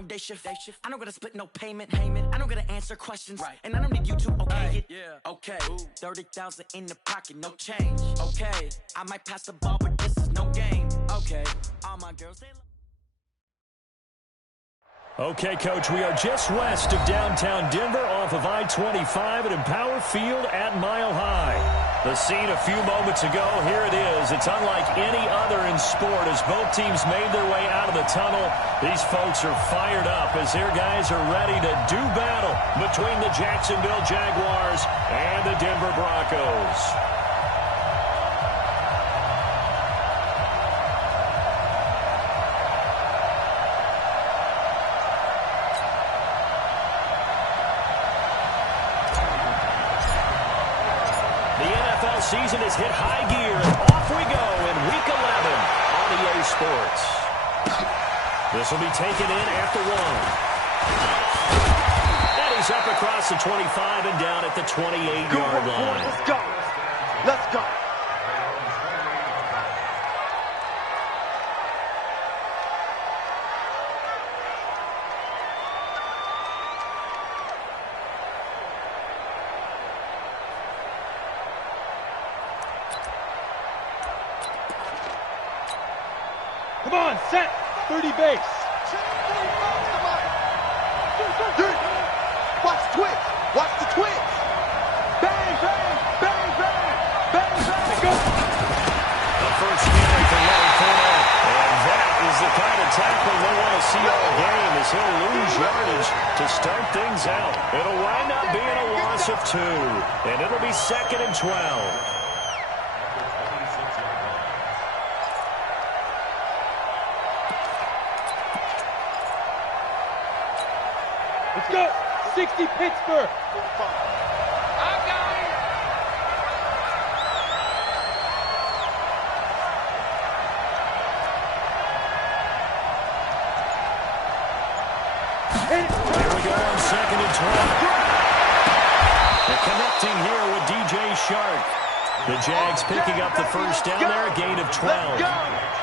no day shift. I don't gotta split no payment. I don't gotta answer questions. And I don't need you to okay it. Okay. 30,000 in the pocket, no change. Okay. I might pass the ball, but this is no game. Okay. All my girls, they Okay, Coach, we are just west of downtown Denver off of I-25 at Empower Field at Mile High. The scene a few moments ago, here it is. It's unlike any other in sport as both teams made their way out of the tunnel. These folks are fired up as their guys are ready to do battle between the Jacksonville Jaguars and the Denver Broncos. Season has hit high gear, and off we go in Week 11 on EA Sports. This will be taken in after one. And he's up across the 25 and down at the 28-yard line. Let's go. Let's go. Come on, set. 30 base. Watch the twitch. Watch the twitch. Bang, bang, bang, bang, bang, bang. Go. The first carry for Larry Ford. And that is the kind of tackle they want to see all game as he'll lose yardage to start things out. It'll wind up being a loss of 2. And it'll be 2nd and 12. Let's go. 60 Pittsburgh. I got it. Here we go on 2nd and 12. They're connecting here with DJ Shark. The Jags picking up the first down there, a gain of 12.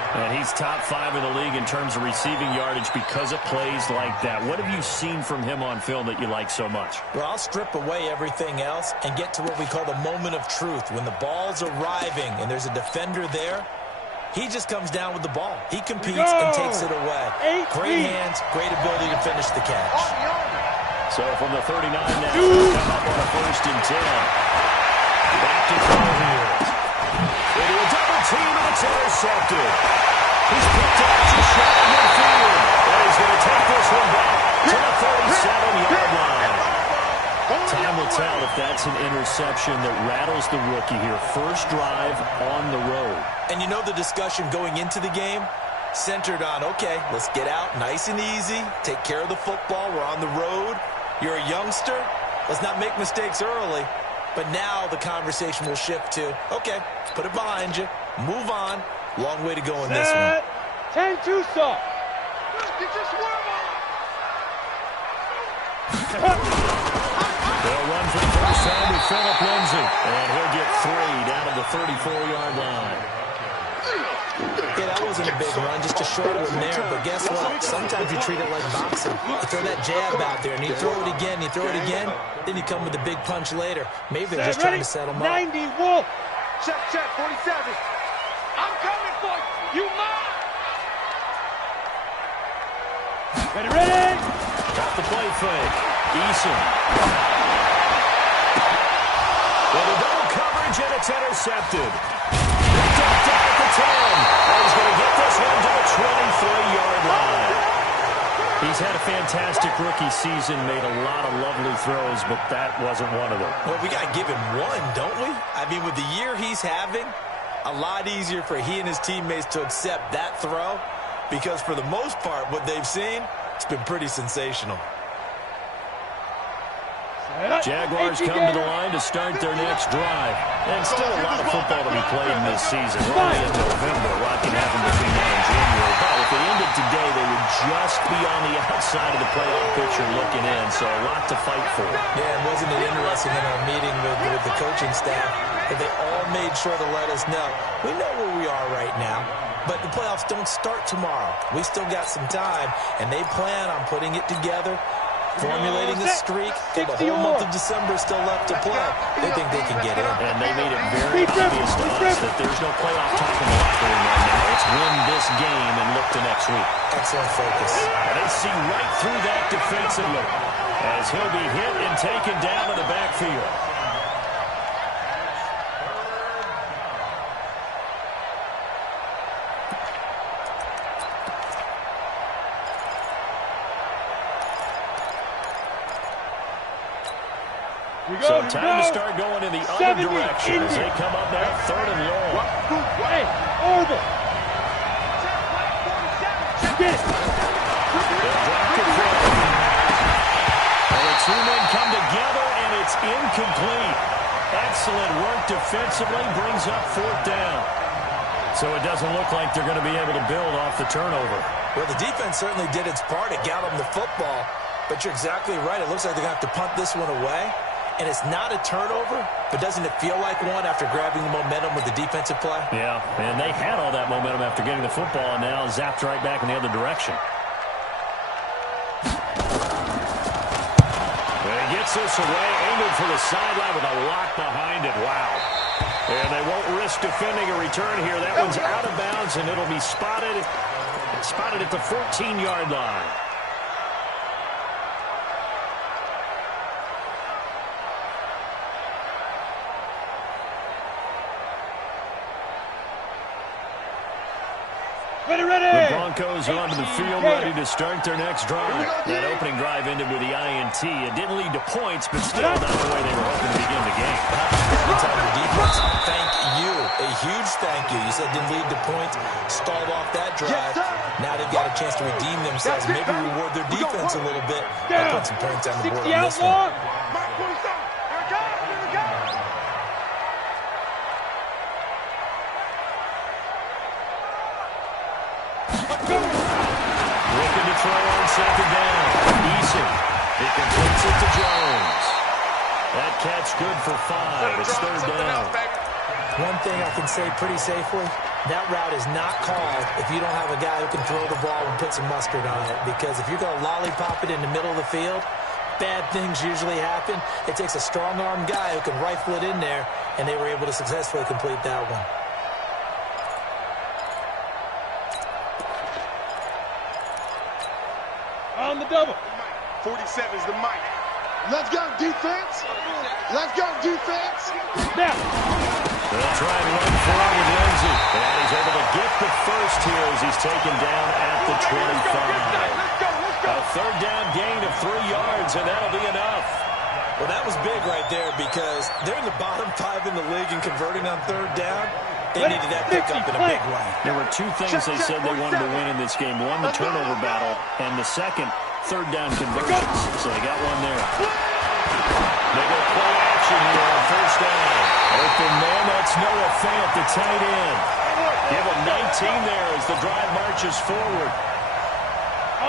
And he's top 5 in the league in terms of receiving yardage because of plays like that. What have you seen from him on film that you like so much? Well, I'll strip away everything else and get to what we call the moment of truth. When the ball's arriving and there's a defender there, he just comes down with the ball. He competes and takes it away. Great hands, great ability to finish the catch. So from the 39 now, come up on a 1st and 10. Back to throw here. Into a double team, and it's intercepted. He's picked up just shy of midfield. And he's going to take this one back to the 37-yard line. Time will tell if that's an interception that rattles the rookie here. First drive on the road. And you know the discussion going into the game? Centered on, okay, let's get out nice and easy, take care of the football, we're on the road. You're a youngster, let's not make mistakes early. But now the conversation will shift to, okay, put it behind you, move on. Long way to go in this one. 10 Tucson. Get your swerve They'll run for the first time with Phillip Lindsay. And he'll get 3 down to the 34-yard line. Yeah, that wasn't a big run, just a short one there. But guess what? Sometimes you treat it like boxing. You throw that jab out there, and you throw it again, you throw it again, then you come with a big punch later. Maybe they're just trying to set him up. 90 Wolf. Check, 47. I'm coming for you. You mine. Ready? Got the play fake. Eason. With a double coverage, and it's intercepted. Ducked out at the 10. And he's going to get this one to the 23-yard line. He's had a fantastic rookie season, made a lot of lovely throws, but that wasn't one of them. Well, we got to give him one, don't we? I mean, with the year he's having, a lot easier for he and his teammates to accept that throw because for the most part, what they've seen, it's been pretty sensational. Jaguars come to the line to start their next drive. And still a lot of football to be played in this season. We're only in November. A lot can happen between now and January. But if they ended today, they would just be on the outside of the playoff picture looking in. So a lot to fight for. Yeah, and wasn't it interesting in our meeting with the coaching staff that they all made sure to let us know, we know where we are right now. But the playoffs don't start tomorrow. We still got some time, and they plan on putting it together, formulating a streak. The whole month of December still left to play. They think they can get in. And they made it very obvious to us that there's no playoff talk in the locker room right now. It's win this game and look to next week. Excellent focus. And they see right through that defensively as he'll be hit and taken down in the backfield. So time to start going in the other direction as they come up now, 3rd and long. Hey, over. Get it. And the two men come together, and it's incomplete. Excellent work defensively, brings up 4th down. So it doesn't look like they're going to be able to build off the turnover. Well, the defense certainly did its part. It got them the football. But you're exactly right. It looks like they're going to have to punt this one away. And it's not a turnover, but doesn't it feel like one after grabbing the momentum with the defensive play? Yeah, and they had all that momentum after getting the football, and now zapped right back in the other direction. And he gets this away, angled for the sideline with a lock behind it. Wow. And they won't risk defending a return here. That one's out of bounds, and it'll be spotted at the 14-yard line. The Broncos are onto the field ready to start their next drive. That opening drive ended with the INT. It didn't lead to points, but still not the way they were hoping to begin the game. Defense, thank you. A huge thank you. You said didn't lead to points, stalled off that drive. Now they've got a chance to redeem themselves, maybe reward their defense a little bit by putting some points on the board on this one. Looking to throw on 2nd down. Eason. He completes it to Jones. That catch good for 5. It's 3rd down. One thing I can say pretty safely, that route is not called if you don't have a guy who can throw the ball and put some mustard on it. Because if you're going to lollipop it in the middle of the field, bad things usually happen. It takes a strong-armed guy who can rifle it in there, and they were able to successfully complete that one. On the double. 47 is the mic. Let's go, defense. Let's go, defense. Now. They'll try and run forward with Lindsay. And he's able to get the first here as he's taken down at the 25. A 3rd down gain of 3 yards, and that'll be enough. Well, that was big right there because they're in the bottom 5 in the league and converting on 3rd down. They needed that pickup in a big way. There were 2 things they said they wanted to win in this game. One, the turnover battle, and the second, 3rd down conversions. So they got one there. They go play action here on 1st down. Open man, that's Noah Fant, the tight end. Give him 19 there as the drive marches forward.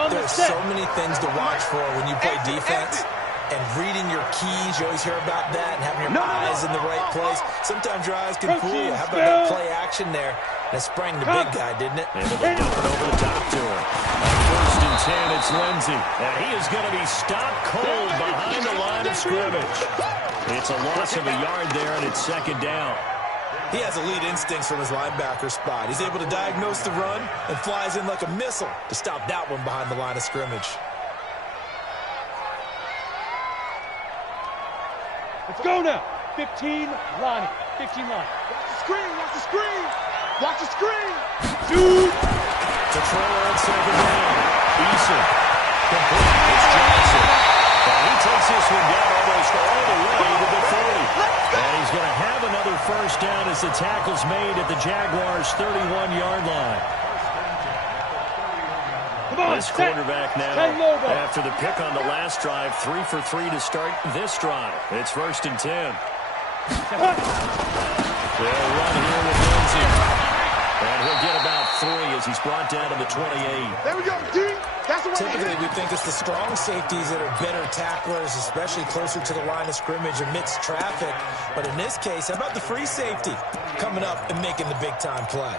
There's so many things to watch for when you play defense. And reading your keys, you always hear about that, and having your eyes in the right place. Sometimes your eyes can fool you. How about that play action there? And it sprang the big guy, didn't it? Able to dump it over the top to him. On 1st and 10, it's Lindsay. And he is going to be stopped cold behind the line of scrimmage. It's a loss of a yard there, and it's 2nd down. He has elite instincts from his linebacker spot. He's able to diagnose the run and flies in like a missile to stop that one behind the line of scrimmage. Let's go now. 15, Lonnie. 15 line. Watch the screen. Watch the screen. Watch the screen. Dude. To throw on 2nd down. Eason. Complete. It's Johnson. And he takes this one down almost all the way to the 30. And he's going to have another 1st down as the tackle's made at the Jaguars' 31-yard line. This quarterback now, after the pick on the last drive, 3 for 3 to start this drive. It's 1st and 10. They'll run here with Lindsay. And he'll get about 3 as he's brought down to the 28. There we go, D. That's the way. Typically, we think it's the strong safeties that are better tacklers, especially closer to the line of scrimmage amidst traffic. But in this case, how about the free safety coming up and making the big-time play?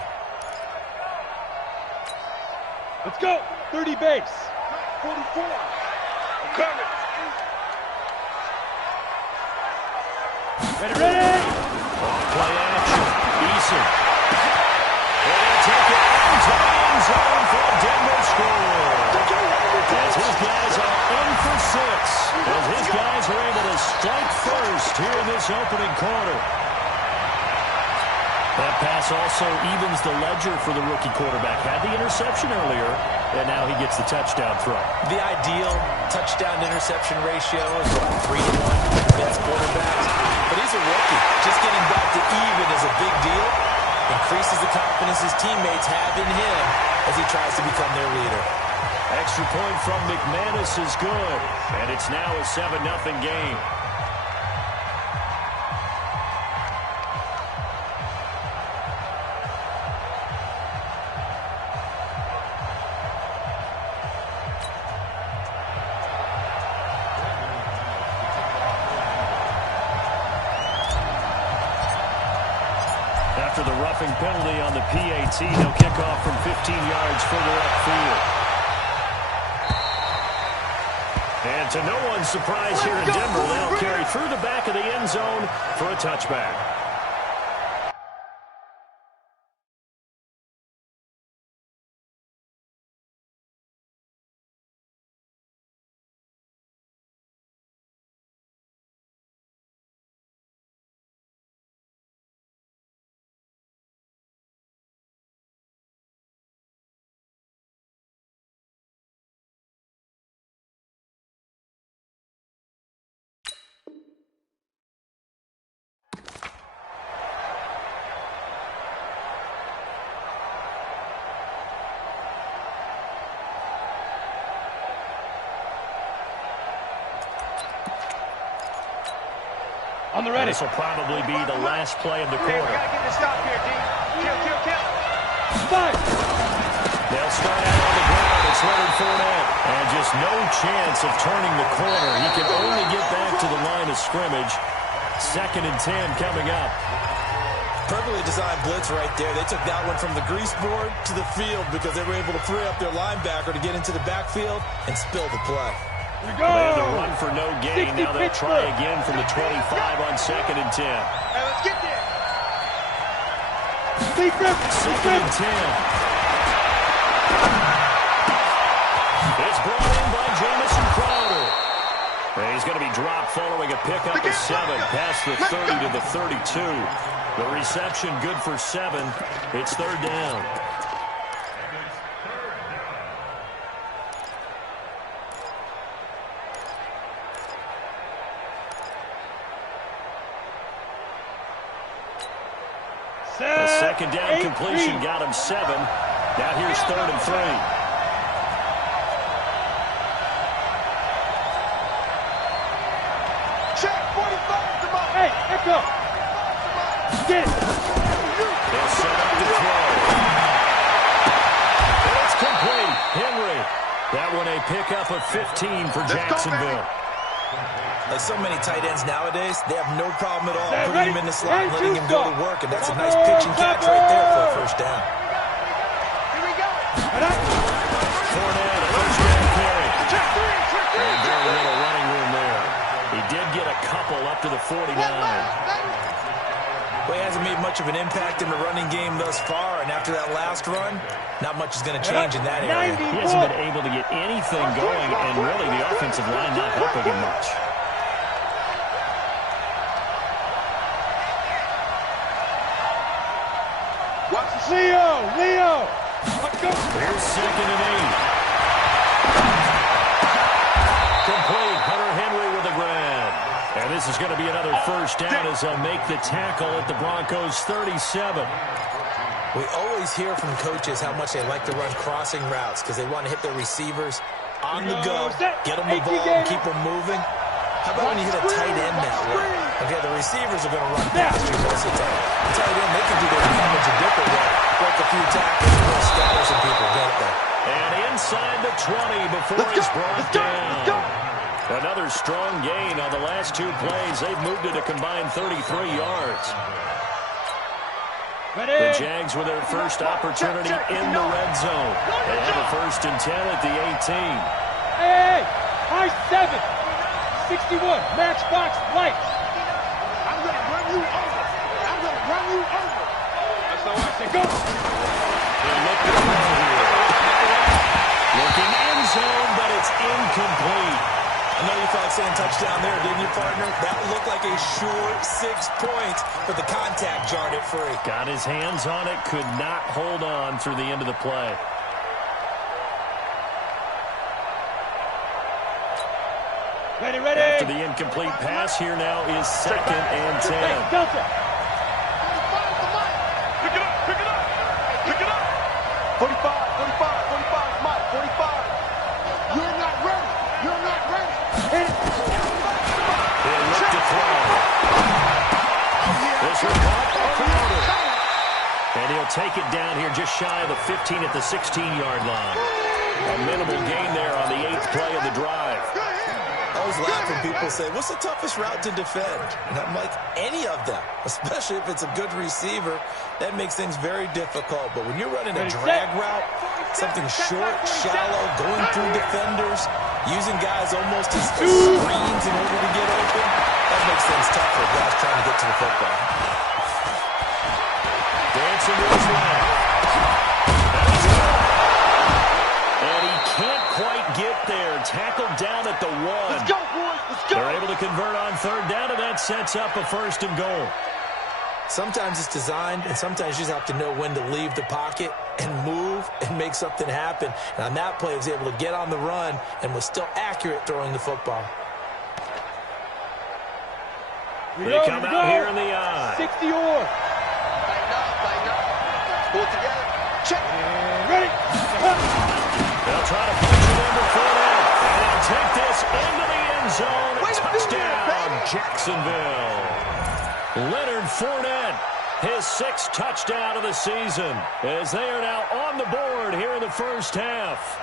Let's go. 30 base. 44. I'm coming. Ready. Play action. Eason. They'll take it into the end zone for a Denver score. As his guys are in for 6. As his guys are able to strike first here in this opening quarter. That pass also evens the ledger for the rookie quarterback. Had the interception earlier, and now he gets the touchdown throw. The ideal touchdown-interception ratio is 3-to-1 against quarterbacks. But he's a rookie. Just getting back to even is a big deal. Increases the confidence his teammates have in him as he tries to become their leader. Extra point from McManus is good, and it's now a 7-0 game. After the roughing penalty on the PAT, they'll kick off from 15 yards further upfield. And to no one's surprise here in Denver, they'll carry through the back of the end zone for a touchback. On the ready. This will probably be the last play of the quarter. We gotta get this stop here, D. Kill. 5. They'll start out on the ground. It's Leonard Fournette. And just no chance of turning the corner. He can only get back to the line of scrimmage. 2nd and 10 coming up. Perfectly designed blitz right there. They took that one from the grease board to the field because they were able to free up their linebacker to get into the backfield and spill the play. Here we They had the go. run for no gain. Now they'll try again from the 25 on 2nd and 10. Hey, let's get there. 2nd and 10. It's brought in by Jamison Crowder. And he's going to be dropped following a pickup of 7 past the 30 to the 32. The reception good for 7. It's 3rd down. The 2nd down completion got him 7. Now here's 3rd and 3. Check 45 to Mo. Hey, Echo. Get it. They'll set up the throw. It's complete. Henry. That one a pickup of 15 for Jacksonville. Like so many tight ends nowadays, they have no problem at all putting ready? him in the slot and letting him Go. go to work, and that's a nice pitch and catch right there for a first down. Here we go. Fournette, a first down carry. Check 3. And very little running room there. He did get a couple up to the 49. Well, he hasn't made much of an impact in the running game thus far, and after that last run, not much is going to change in that area. He hasn't been able to get anything going, and really the offensive line not helping him much. Watch the Leo. Let's go. Here's 2nd and 8. Complete. Hunter Henry with a grab. And this is going to be another first down as they'll make the tackle at the Broncos 37. We always hear from coaches how much they like to run crossing routes because they want to hit their receivers on the go, get them the ball, and keep them moving. How about when you hit a tight end that way? Okay, the receivers are going to run past you most of the time. The tight end, they can do their damage a different way. Break a few tackles and scatter some people. Get it there. And inside the 20 before he's brought down. Another strong gain on the last 2 plays. They've moved it a combined 33 yards. The Jags with their first opportunity in the red zone. They have a 1st and 10 at the 18. Hey, high 7. 61, matchbox lights. I'm going to run you over. I'm going to run you over. That's all I say. Go. They look to throw here. Looking end zone, but it's incomplete. I know you thought saying touchdown there, didn't you, partner? That looked like a sure 6 points, but the contact jarred it free. Got his hands on it, could not hold on through the end of the play. Ready, ready. After the incomplete pass, here now is 2nd and 10. Delta. Pick it up, pick it up, pick it up. 45, 45, 45, Mike, 45. You're not ready. You're not ready. They look to throw. This one caught. And he'll take it down here just shy of the 15 at the 16-yard line. A minimal gain there on the 8th play of the drive. I always laugh when people say, what's the toughest route to defend? And I'm like, any of them, especially if it's a good receiver. That makes things very difficult. But when you're running a drag route, something short, shallow, going through defenders, using guys almost as screens in order to get open, that makes things tough for guys trying to get to the football. Dancing to his left. And he can't quite get there. Tackled down at the 1. Let's go, boys. Let's go. They're able to convert on 3rd down, and that sets up a 1st and goal. Sometimes it's designed, and sometimes you just have to know when to leave the pocket and move and make something happen. And on that play, he was able to get on the run and was still accurate throwing the football. They come out here in the eye. 60 or. Tighten up, tighten up. Pull it together. Check. Ready. They'll try to punch it into Fournette. And they'll take this into the end zone. Touchdown, Jacksonville. Leonard Fournette, his 6th touchdown of the season, as they are now on the board here in the first half.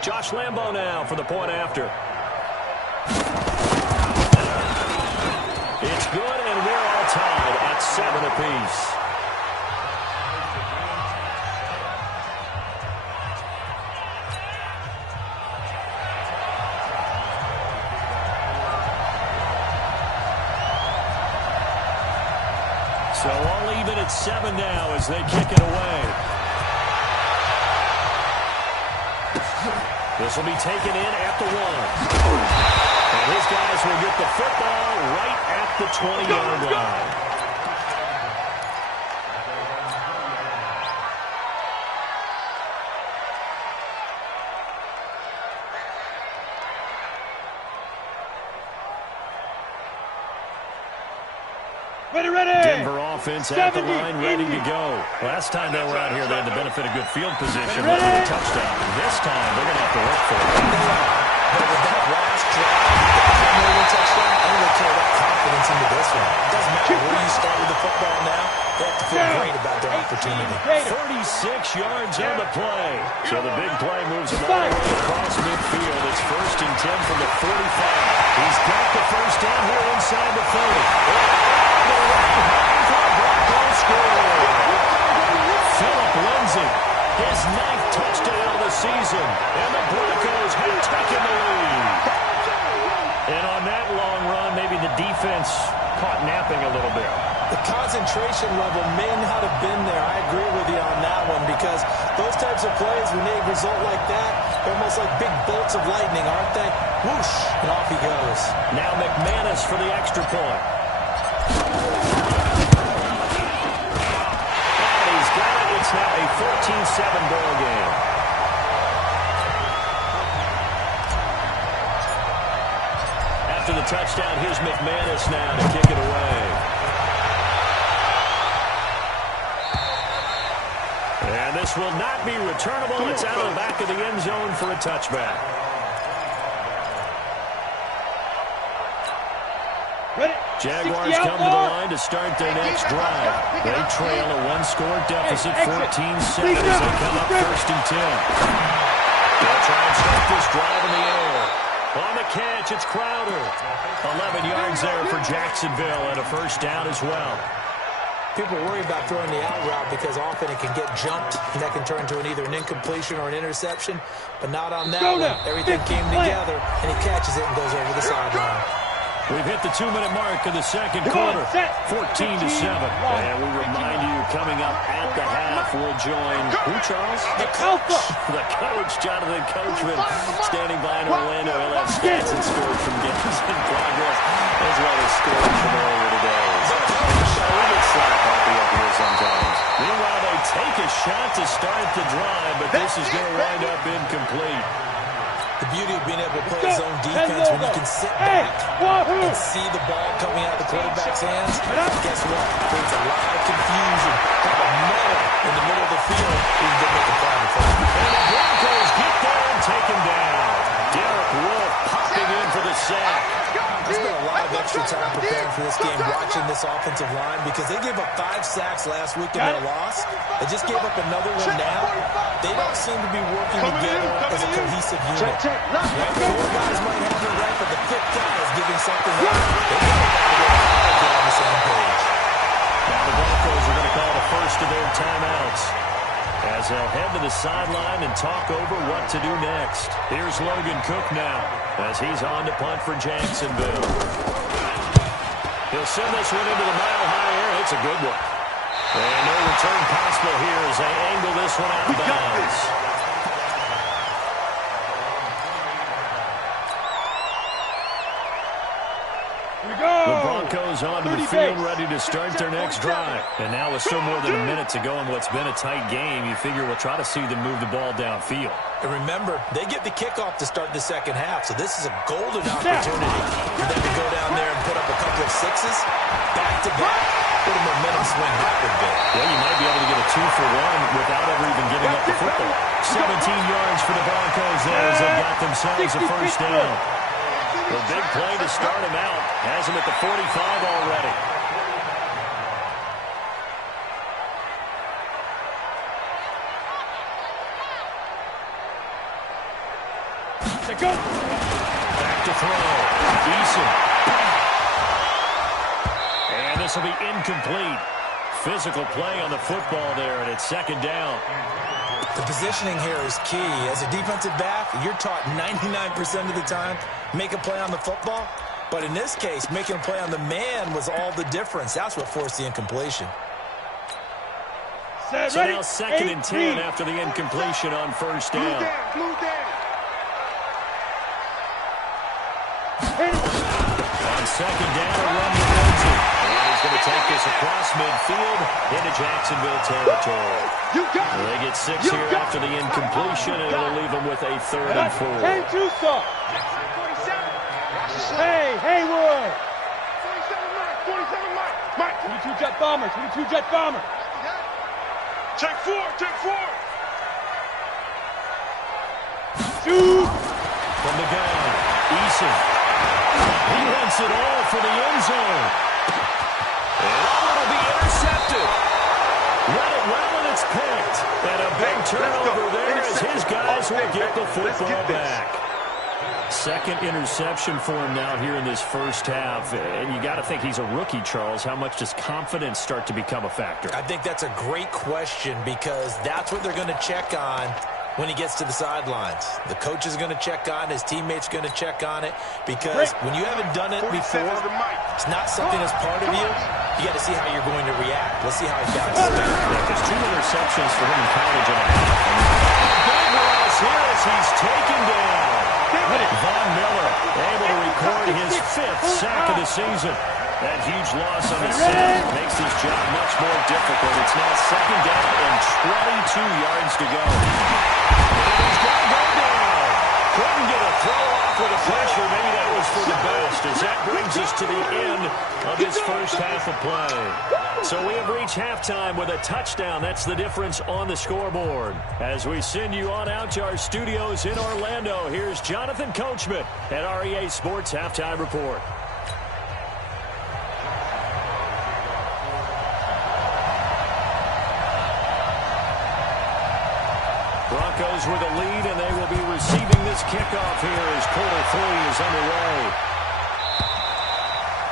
Josh Lambo now for the point after. It's good, and we're all tied at 7 apiece. So all even at 7 now as they kick it away. This will be taken in at the 1. And his guys will get the football right at the 20-yard line. Ready, ready. Denver offense at the line, ready to go. Last time they were out here, they had the benefit of good field position with a touchdown. This time, they're going to have to work for it. But with that last drive, the touchdown, I think they carry that confidence into this one. It doesn't matter where you start with the football now. They have to feel great about their opportunity. 36 yards on the play. So the big play moves them all the way across midfield. It's 1st and 10 from the 45. He's got the 1st down here inside the 30. Broncos score. Philip Lindsay, his 9th touchdown of the season, and the Broncos have taken the lead. And on that long run, maybe the defense caught napping a little bit. The concentration level may not have been there. I agree with you on that one because those types of plays, when they result like that, they're almost like big bolts of lightning, aren't they? Whoosh, and off he goes. Now McManus for the extra point. And he's got it. It's now a 14-7 ball game. After the touchdown, here's McManus now to kick it away. And this will not be returnable. It's out of the back of the end zone for a touchback. Jaguars come to the line to start their next drive. They trail a one-score deficit, 14-7 as they come up 1st and 10. They'll try and start this drive in the air. On the catch, it's Crowder. 11 yards there for Jacksonville and a first down as well. People worry about throwing the out route because often it can get jumped, and that can turn into either an incompletion or an interception, but not on that one. Everything came together, and he catches it and goes over the sideline. We've hit the 2-minute mark in the second quarter, 14-7. And we remind you, coming up at the half, we'll join who, Charles? The Alpha. The coach, Jonathan Coachman, standing by in Orlando. He'll have stats and scores from games in progress, as well as scores from earlier today. We get slack happy up here sometimes. Meanwhile, they take a shot to start the drive, but this is going to wind up incomplete. The beauty of being able to play his own defense when you can sit back and see the ball coming out of the quarterback's hands, guess what? It creates a lot of confusion. Have a muddle in the middle of the field. You can get the play in front. And the Broncos get there and take him down. Derek Wolfe popping in for the sack. There's been a lot of extra time preparing for this game, watching this offensive line, because they gave up 5 sacks last week in their loss. They just gave up another one now. They don't seem to be working together as a cohesive unit. 4 guys might have it right, but the 5th guy is giving something right. They got to get on the same page. Now the Broncos are going to call the first of their timeouts as they'll head to the sideline and talk over what to do next. Here's Logan Cook now as he's on to punt for Jacksonville. He'll send this one into the mile high air. It's a good one. And no return possible here as they angle this one out of bounds. The Broncos onto the field, ready to start their next drive. And now with still more than a minute to go in what's been a tight game, you figure we'll try to see them move the ball downfield. And remember, they get the kickoff to start the second half, so this is a golden opportunity for them to go down there and put up a couple of sixes, back-to-back. What a momentum swing that would be. Yeah, you might be able to get a 2-for-1 without ever even giving up the football. 17 yards for the Broncos there as they've got themselves a first down. The big play to start him out has him at the 45 already. Back to throw. Eason. And this will be incomplete. Physical play on the football there, and it's second down. The positioning here is key. As a defensive back, you're taught 99% of the time, make a play on the football. But in this case, making a play on the man was all the difference. That's what forced the incompletion. So now 2nd and 10 after the incompletion on first down. On second down, a run to Lindsey. And he's going to take this across midfield into Jacksonville territory. They get 6 here after the incompletion, and it'll leave them with a 3rd and 4. Hey, Haywood! 22 jet bomber, 22 jet bomber. Take 4. Shoot! From the gun, Eason. He wants it all for the end zone. And it'll be intercepted. Read it well and it's picked. And a big turnover there as his guys will get the football back. 2nd interception for him now here in this first half. And you got to think he's a rookie, Charles. How much does confidence start to become a factor? I think that's a great question because that's what they're going to check on when he gets to the sidelines. The coach is going to check on it. His teammates are going to check on it because when you haven't done it before, it's not something that's part of you. You got to see how you're going to react. Let's see how he bounces back. There's 2 interceptions for him in college and a half. Big loss here as he's taken down. Von Miller able to record his 5th sack of the season. That huge loss on the sack makes his job much more difficult. It's now 2nd down and 22 yards to go. And he's got to go down. Couldn't get a throw off with the pressure. Maybe that was for the best as that brings us to the end of this first half of play. So we have reached halftime with a touchdown. That's the difference on the scoreboard. As we send you on out to our studios in Orlando, here's Jonathan Coachman at REA Sports Halftime Report. Broncos with a lead, and they will be receiving this kickoff here as quarter 3 is underway.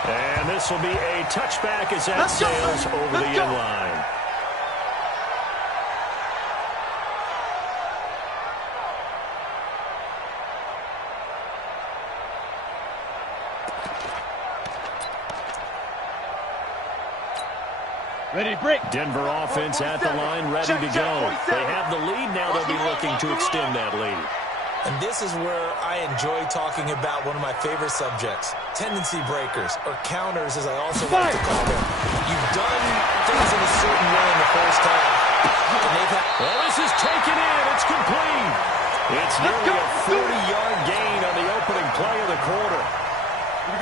And this will be a touchback as that sails over the end line. Ready to break. Denver offense at the line, ready to go. They have the lead now. They'll be looking to extend that lead. And this is where I enjoy talking about one of my favorite subjects, tendency breakers, or counters, as I also like to call them. You've done things in a certain way in the first half. And they've had... Well, this is taken in. It's complete. It's nearly a 40-yard gain on the opening play of the quarter.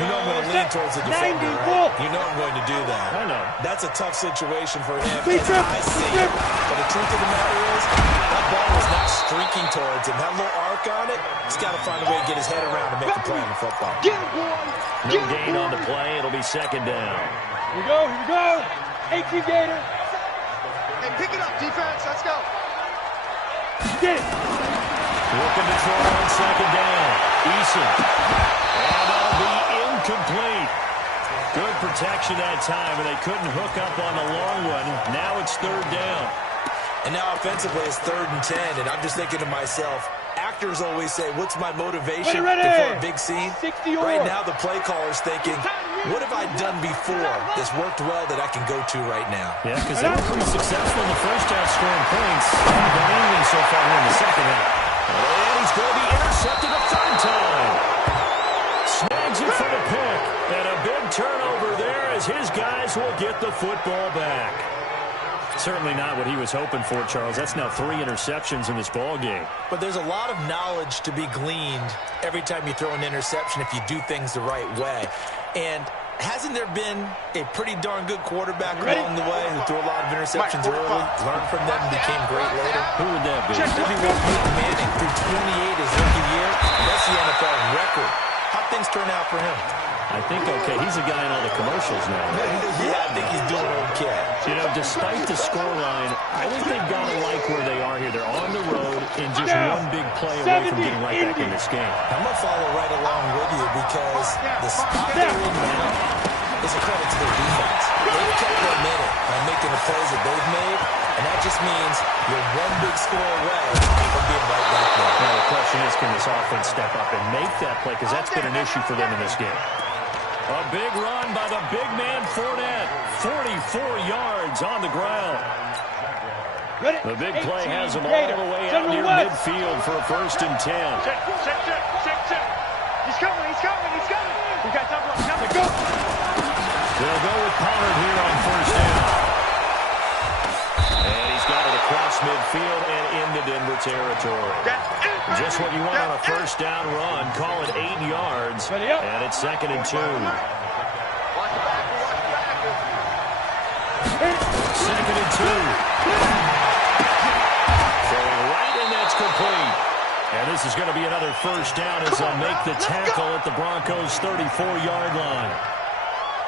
You know I'm going to lean towards the defender, right? You know I'm going to do that. I know. That's a tough situation for him, as I see it. But the truth of the matter is, that ball was not streaking towards him. That little arc on it, he's got to find a way to get his head around to make the play on the football. Get it, boy. No gain on the play. It'll be second down. Here we go. Here we go. 18 Gator. Hey, pick it up, defense. Let's go. Get it. Looking to throw on second down. Eason. And that'll be incomplete. Good protection that time, and they couldn't hook up on the long one. Now it's third down. And now offensively it's 3rd and 10, and I'm just thinking to myself, actors always say, what's my motivation before a big scene? Right now the play caller's thinking, what have I done before that's worked well that I can go to right now? Yeah, because they were pretty successful in the first half scoring points. Haven't done anything so far here in the second half. And he's going to be intercepted a third time. Snags it for the pick. And a big turnover there as his guys will get the football back. Certainly not what he was hoping for, Charles. That's now 3 interceptions in this ball game. But there's a lot of knowledge to be gleaned every time you throw an interception if you do things the right way. And hasn't there been a pretty darn good quarterback along the way who threw a lot of interceptions early, learned from them, and became great later? Who would that be? That'd be Peyton Manning through 28 his rookie year. That's the NFL record. How'd things turn out for him? I think okay. He's a guy in all the commercials now. Yeah, I think he's doing okay. You know, despite the scoreline, I think they've got to like where they are here. They're on the road and just one big play away from getting right back in this game. I'm going to follow right along with you because the spot they're in now is a credit to their defense. They've kept their minute by making the plays that they've made, and that just means you're one big score away from being right back there. Now, the question is, can this offense step up and make that play? Because that's been an issue for them in this game. A big run by the big man, Fournette. 44 yards on the ground. The big play has him all the way out near midfield for a 1st and 10. Check. He's coming. We got time. Go. They'll go with Pollard here on 1st down. And he's got it across midfield and into Denver territory. Just what you want on a 1st down run. Call it 8 yards. And it's 2nd and 2. 2nd and 2. Throwing right, and that's complete. And this is going to be another 1st down as they'll make the tackle at the Broncos' 34-yard line.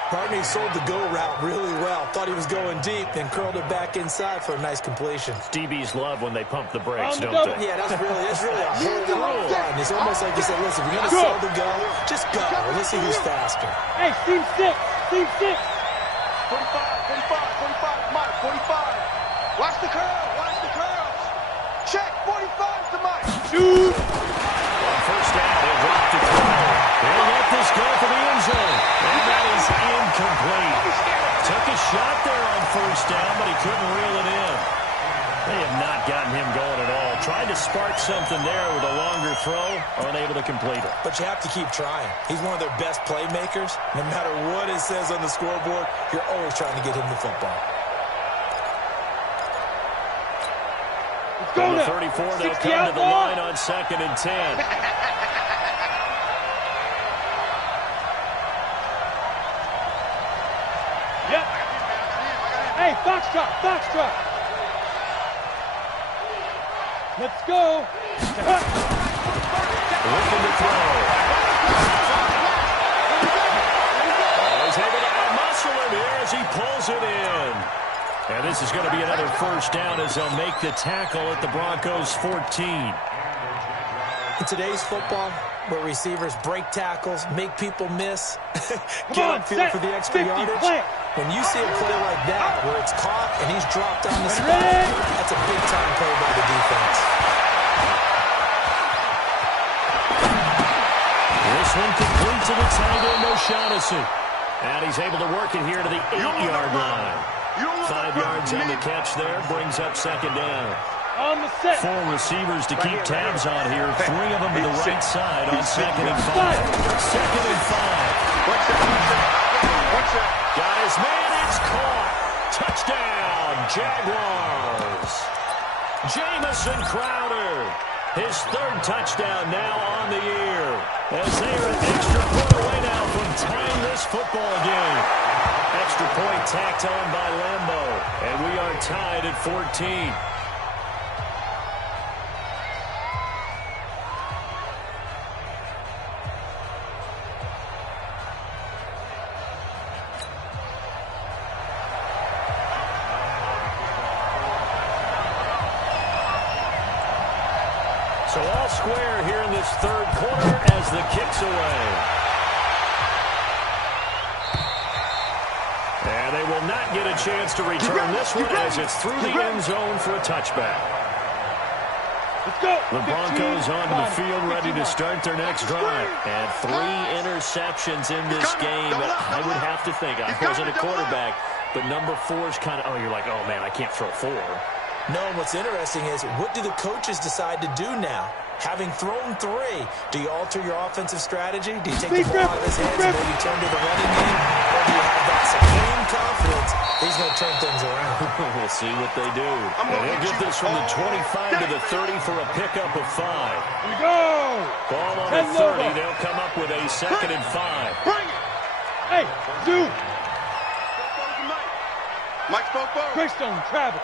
Partney sold the go route really well. Thought he was going deep, then curled it back inside for a nice completion. DBs love when they pump the brakes, don't they? Yeah, that's really a whole lot of fun. It's almost like you said, listen, if you're going to sell the go, just go. Let's see who's faster. Hey, team 6. 45, Mike, 45. Watch the curls. Check, 45's the Mike. Shoot. On 1st down, they'll drop to throw. They'll let this go for the end zone. And that is incomplete. Took a shot there on 1st down, but he couldn't reel it in. They have not gotten him going at all. Tried to spark something there with a longer throw, unable to complete it. But you have to keep trying. He's one of their best playmakers. No matter what it says on the scoreboard, you're always trying to get him the football. From the 34, they'll come to the line on 2nd and 10. Yep. Hey, Foxtrot. Let's go. Looking to throw. He's able to out-muscle him here as he pulls it in. And this is going to be another first down as they'll make the tackle at the Broncos 14. In today's football, where receivers break tackles, make people miss, get upfield for the extra yardage, when you see a play like that where it's caught and he's dropped on the spot, that's a big-time play by the defense. This one complete to the tight end, O'Shaughnessy. And he's able to work it here to the 8-yard line. 5 yards on the catch there, brings up second down. On the set. 4 receivers to keep tabs on here. 3 of them to the right side on second and 5. Second and 5. Got his man, it's caught. Touchdown, Jaguars. Jamison Crowder. His 3rd touchdown now on the year. As they are an extra point away now from tying this football game. Extra point tacked on by Lambo. And we are tied at 14. So all square here in this 3rd quarter as the kick's away. And they will not get a chance to return this one as it's through the end zone for a touchback. Let's go. The Broncos onto the field ready to start their next drive. And 3 interceptions in this game. I would have to think, I wasn't a quarterback, but number 4 is kind of, oh, you're like, oh, man, I can't throw 4. No, what's interesting is, what do the coaches decide to do now? Having thrown 3, do you alter your offensive strategy? Do you take the ball out of his hands and maybe turn to the running game? Or do you have that supreme confidence he's going to turn things around? We'll see what they do. And he'll get this from the 25 to the 30 for a pickup of 5. Here we go. Ball on the 30. They'll come up with a second and 5. Bring it. Hey, dude. Mike spoke forward. Greystone, travel.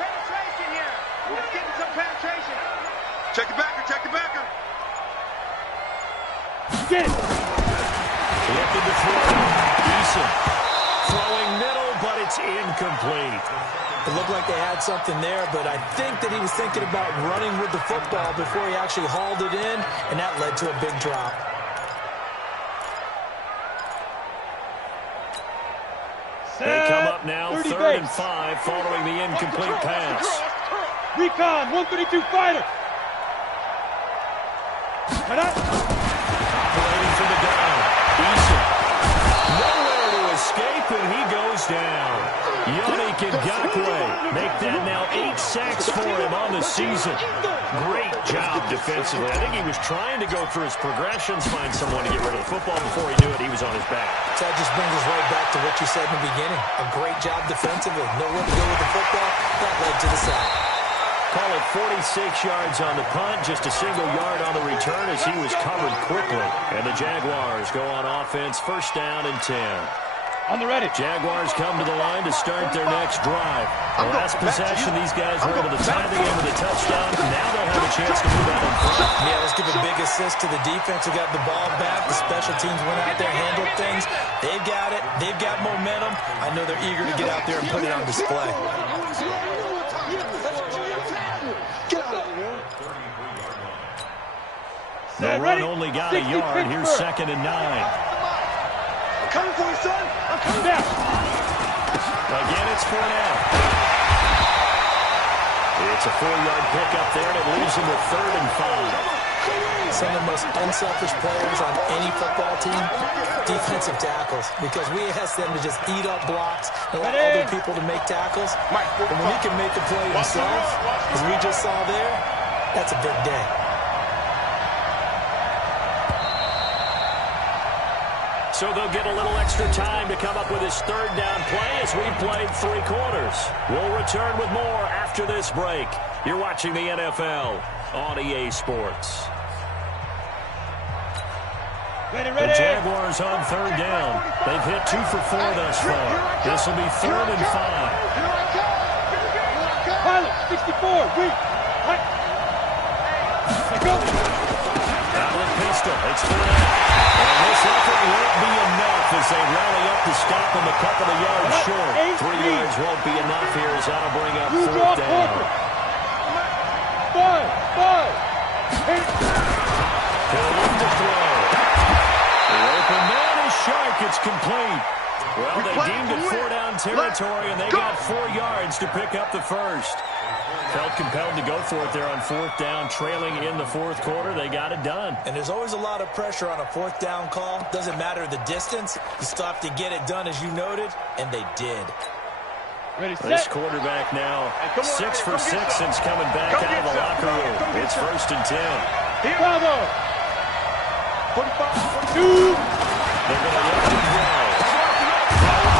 Penetration here. Let's get some penetration. Check the backer, check the backer. Get it. Looking to throw. Decent. Throwing middle, but it's incomplete. It looked like they had something there, but I think that he was thinking about running with the football before he actually hauled it in, and that led to a big drop. They come up now, 3rd and 5, following the incomplete pass. Recon, 132 fighter. Operating for the down. Eason. Nowhere to escape, and he goes down. Yannick Ngakoue make that now 8 sacks for him on the season. Great job defensively. I think he was trying to go through his progressions, find someone to get rid of the football. Before he knew it, he was on his back. So that just brings us right back to what you said in the beginning. A great job defensively. Nowhere to go with the football. That led to the sack. Call it 46 yards on the punt, just a single yard on the return as he was covered quickly. And the Jaguars go on offense, 1st down and 10. On the ready. Jaguars come to the line to start their next drive. The last possession, these guys were able to tie the game with a touchdown. Now they'll have a chance to move out in front. Yeah, let's give a big assist to the defense who got the ball back. The special teams went out there, handled things. They've got it. They've got momentum. I know they're eager to get out there and put it on display. The run only got a yard. Here's 2nd and 9. I'm coming for you, son. I'm coming down. Again, it's Fournette. It's a 4-yard pickup there, and it leaves him with 3rd and 5. Some of the most unselfish players on any football team, defensive tackles, because we ask them to just eat up blocks and let other people to make tackles. And when he can make a play himself, as we just saw there, that's a big day. So they'll get a little extra time to come up with his 3rd down play as we've played 3 quarters. We'll return with more after this break. You're watching the NFL on EA Sports. Ready. The Jaguars on 3rd down. They've hit 2 for 4 thus far. This will be 3rd and 5. Pilot, 64, weak. Right. Go. Outlet pistol. It's Fournette. And this effort won't be enough as they rally up to stop him a couple of yards short. 3 yards won't be enough here as that'll bring up fourth down. 5. He'll look to throw. The open man is Shark. It's complete. Well, they deemed it 4-down territory, and they got 4 yards to pick up the first. Felt compelled to go for it there on fourth down, trailing in the fourth quarter. They got it done. And there's always a lot of pressure on a fourth down call. Doesn't matter the distance. You still have to get it done, as you noted, and they did. Ready, This set. quarterback now 6 for 6 since coming back out of the locker room. It's 1st and 10. Bravo. 45, 2. They're going to look to throw.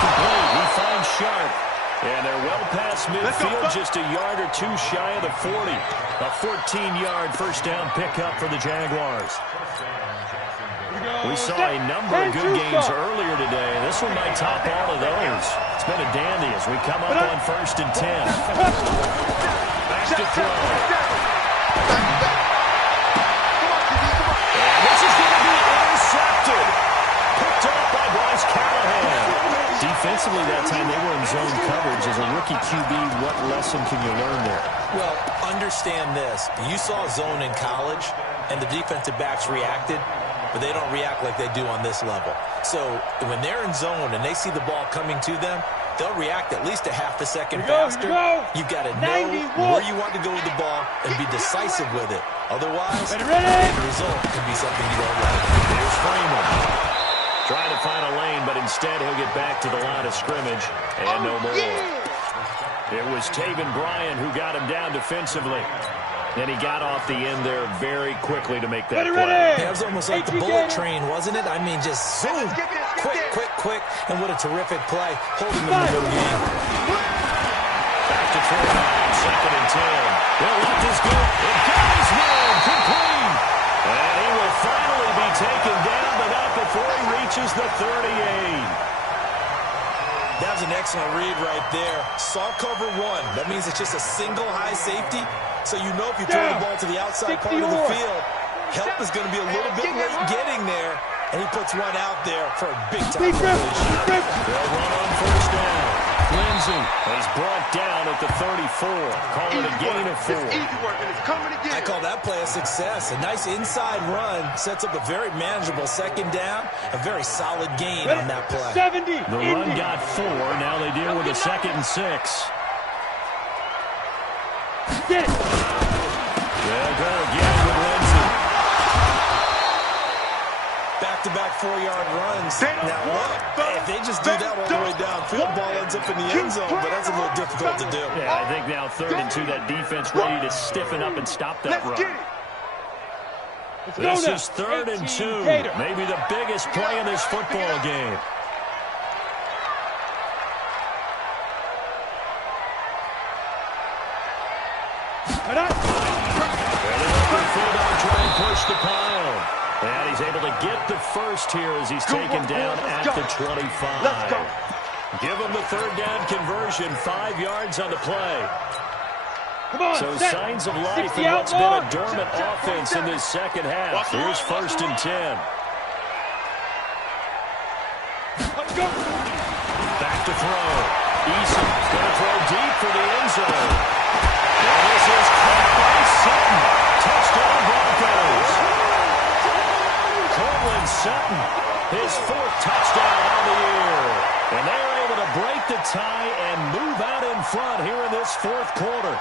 Complete. He finds Sharp. And they're well past midfield, just a yard or two shy of the 40. A 14-yard first down pickup for the Jaguars. We saw a number of good games earlier today. This one might top all of those. It's been a dandy as we come up on 1st and 10. Back to throw. And this is going to be intercepted. Picked up by Bryce Callahan. Defensively that time, they were in zone coverage. As a rookie QB, what lesson can you learn there? Well, understand this. You saw zone in college, and the defensive backs reacted, but they don't react like they do on this level. So when they're in zone and they see the ball coming to them, they'll react at least a half a second faster. You've got to know where you want to go with the ball and be decisive with it. Otherwise, the result can be something you don't like. Here's Freeman. Trying to find a lane, but instead he'll get back to the line of scrimmage and no more. It was Taven Bryan who got him down defensively. And he got off the end there very quickly to make that play. It was almost like the bullet train, wasn't it? I mean, just zoom. Quick. And what a terrific play. Holding them in the game. Back to throw. 2nd and 10. They'll let this go. It goes man. Complete. And he will finally be taken down, but not before he reaches the 38. That was an excellent read right there. Saw cover 1. That means it's just a single high safety. So you know if you throw the ball to the outside part of the field, help is going to be a little bit late getting there. And he puts one out there for a big-time completion. They'll run on first down. Lindsey is brought down at the 34. Call it a gain of 4. I call that play a success. A nice inside run sets up a very manageable second down. A very solid gain on that play. 70. The run got 4. Now they deal with a 2nd and 6. Get it. They'll go again with Lindsey. Back-to-back 4-yard runs. Now, look, if they just do that all the way downfield, ball ends up in the end zone, but that's a little difficult to do. Yeah, I think now 3rd and 2, that defense ready to stiffen up and stop that run. This is 3rd and 2. Maybe the biggest play in this football game. Try and push the pile. And he's able to get the first here as he's taken down at the 25. Let's go. Give him the 3rd down conversion. 5 yards on the play. Come on, So set. signs of life 60 in what's been a outlaw. dormant offense in this second half. Here's 1st and 10. Let's go. Back to throw. Eason's going to throw deep for the end zone. And this is caught by Sutton. Touchdown Broncos. Cortland Sutton, his 4th touchdown on the year. And they're able to break the tie and move out in front here in this 4th quarter.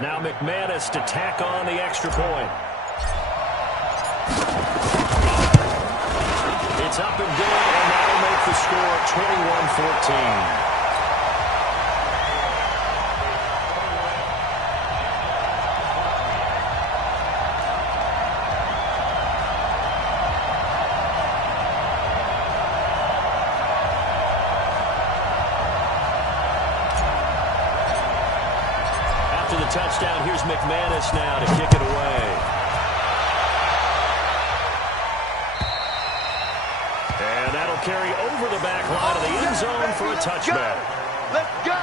Now McManus to tack on the extra point. It's up and good, and that'll make the score 21-14. touchdown. Here's McManus now to kick it away. And that'll carry over the back line of the end zone for a touchback. Let's go.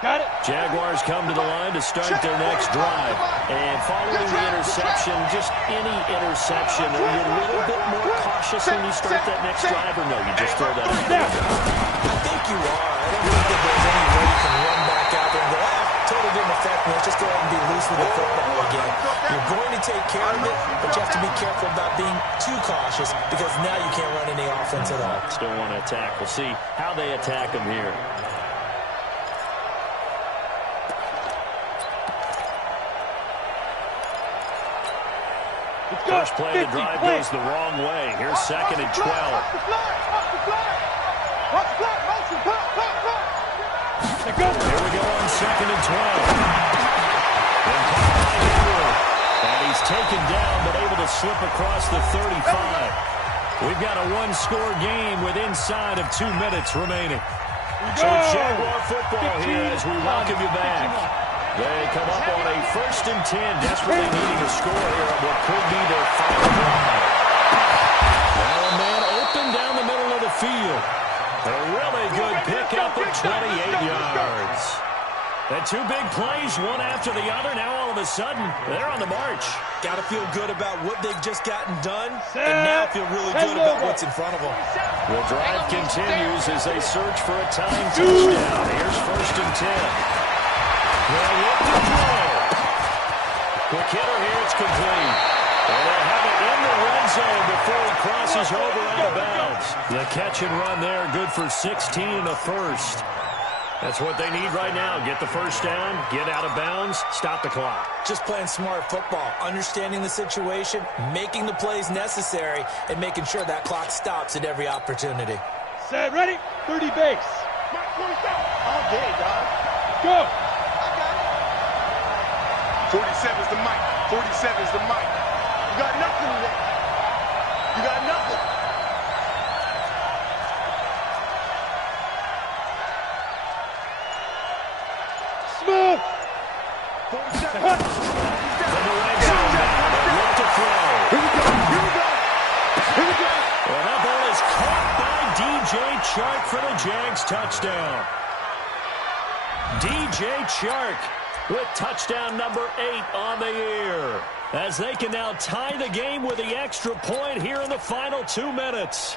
Got it. Jaguars come to the line to start their next drive. And following the interception, just any interception, are you a little bit more cautious when you start that next drive, or no, you just throw that out there? I think you are. I don't think that there's any way you can run back out there and go, totally didn't affect me. Let's just go ahead and be loose with the football again. You're going to take care of it, but you have to be careful about being too cautious because now you can't run any offense at all. Still want to attack. We'll see how they attack them here. First play of the drive goes the wrong way. Here's 2nd and 12. Here we go on 2nd and 12. And he's taken down, but able to slip across the 35. We've got a one-score game with inside of 2 minutes remaining. So Jaguar football here as we welcome you back. They come up on a 1st and 10, desperately needing a score here on what could be their final drive. Well, a man open down the middle of the field. A really good pickup of 28 yards. And 2 big plays, one after the other. Now all of a sudden, they're on the march. Got to feel good about what they've just gotten done, and now feel really good about what's in front of them. The drive continues as they search for a tying touchdown. Here's 1st and 10. They'll look to throw. Quick hitter here, it's complete. And they'll have it in the red zone before he crosses over out of bounds. The catch and run there, good for 16 and a first. That's what they need right now. Get the first down, get out of bounds, stop the clock. Just playing smart football, understanding the situation, making the plays necessary, and making sure that clock stops at every opportunity. Set, ready, 30 base. All day, dog. Go. 47's the mic. 47's the mic. You got nothing today. You got nothing. Smooth. 47. From the red zone now, they look to throw. Here we go. Here we go. Here we go. And that ball is caught by DJ Chark for the Jags touchdown. DJ Chark with touchdown number 8 on the year, as they can now tie the game with the extra point here in the final 2 minutes.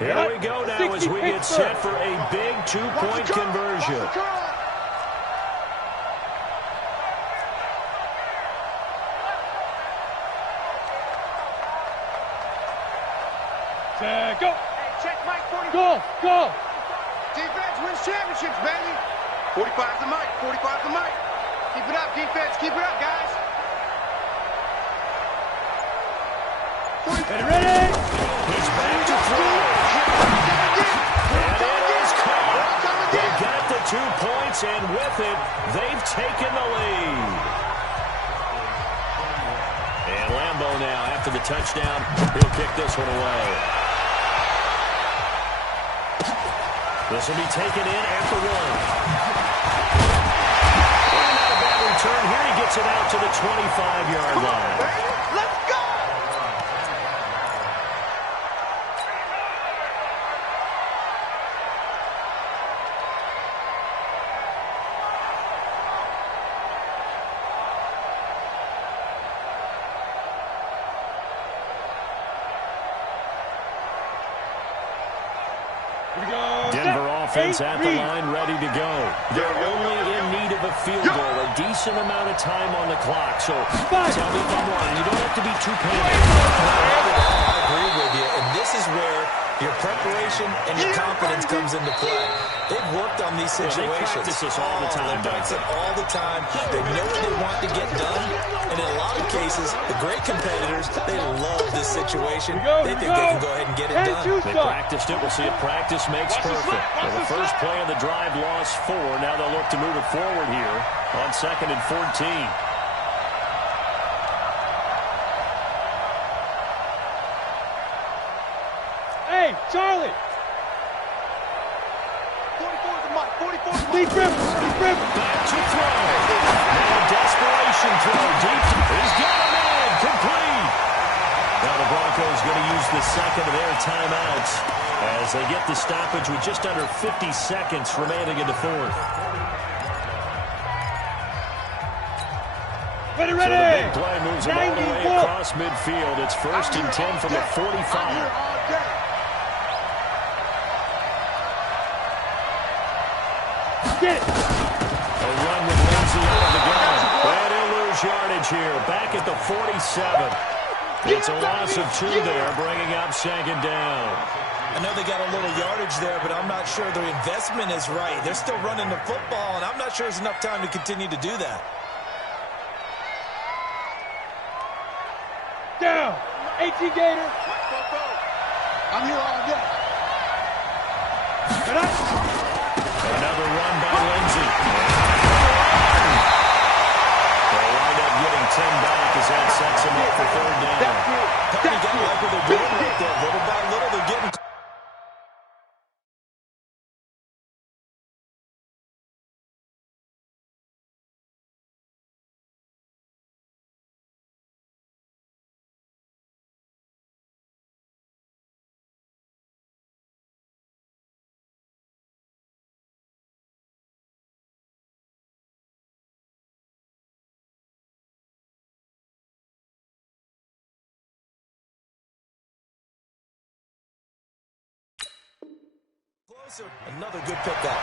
Here we go now as we get set for a big 2-point conversion. Go. Check Mike 40. Go. Defense wins championships, baby. 45's the mic. 45's the mic. Keep it up, defense. Keep it up, guys. Get ready. He's back to throw. And it is caught. They got the 2 points, and with it, they've taken the lead. And Lambo now, after the touchdown, he'll kick this one away. This will be taken in at the 1. And not a bad return here. He gets it out to the 25-yard line. Let's go! Denver offense at the line, ready to go. They're only in need of a field goal, a decent amount of time on the clock. So tell me if I'm wrong. You don't have to be too patient. I agree with you, and this is where Your preparation and your confidence comes into play. They've worked on these situations. They practice this all the time. They practice it all the time. They know what they want to get done. And in a lot of cases, the great competitors, they love this situation. They think they can go ahead and get it done. They practiced it. We'll see if practice makes perfect. Well, the first play of the drive lost 4. Now they'll look to move it forward here on 2nd and 14. Hey, Charlie! 44 to Mike, 44 to Mike. Deep rip! Back to throw. Now a desperation throw deep. He's got a man. Complete. Now the Broncos going to use the second of their timeouts as they get the stoppage with just under 50 seconds remaining in the fourth. Ready! So the big play moves them all the way across midfield. It's 1st and 10 from the 45. Get it! A run with Lindsay out of the gun. And he'll lose yardage here. Back at the 47. It's a loss of 2 there, bringing up 2nd down. I know they got a little yardage there, but I'm not sure their investment is right. They're still running the football, and I'm not sure there's enough time to continue to do that. Down! 18 Gator! I'm here all day. Another run by Lindsay. They'll wind up getting 10 back as that sets him up for 3rd down. You got to like what they're doing right there. Little by little, they're getting... closer. Another good pickup.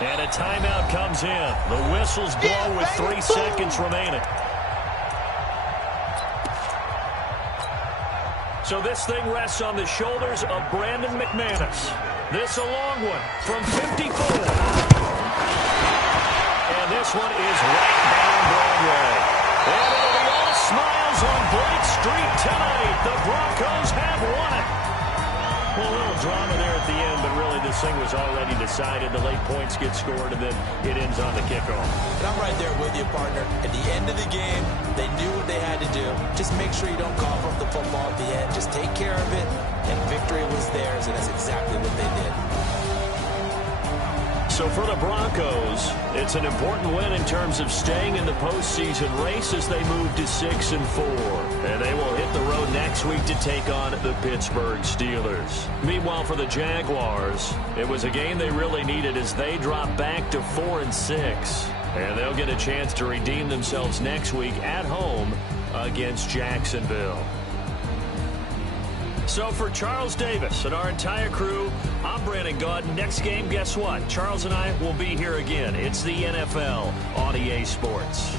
And a timeout comes in. The whistles blow with 3 seconds remaining. So this thing rests on the shoulders of Brandon McManus. This a long one from 54. And this one is right down Broadway. And it'll be all smiles on Blake Street tonight. The Broncos have won it. Well, a little drama there at the end, but really this thing was already decided. The late points get scored, and then it ends on the kickoff. And I'm right there with you, partner. At the end of the game, they knew what they had to do. Just make sure you don't cough up the football at the end. Just take care of it, and victory was theirs, and that's exactly what they did. So for the Broncos, it's an important win in terms of staying in the postseason race as they move to 6-4. And they will hit the road next week to take on the Pittsburgh Steelers. Meanwhile, for the Jaguars, it was a game they really needed as they drop back to 4-6. And they'll get a chance to redeem themselves next week at home against Jacksonville. So for Charles Davis and our entire crew, I'm Brandon Gaud. Next game, guess what? Charles and I will be here again. It's the NFL on EA Sports.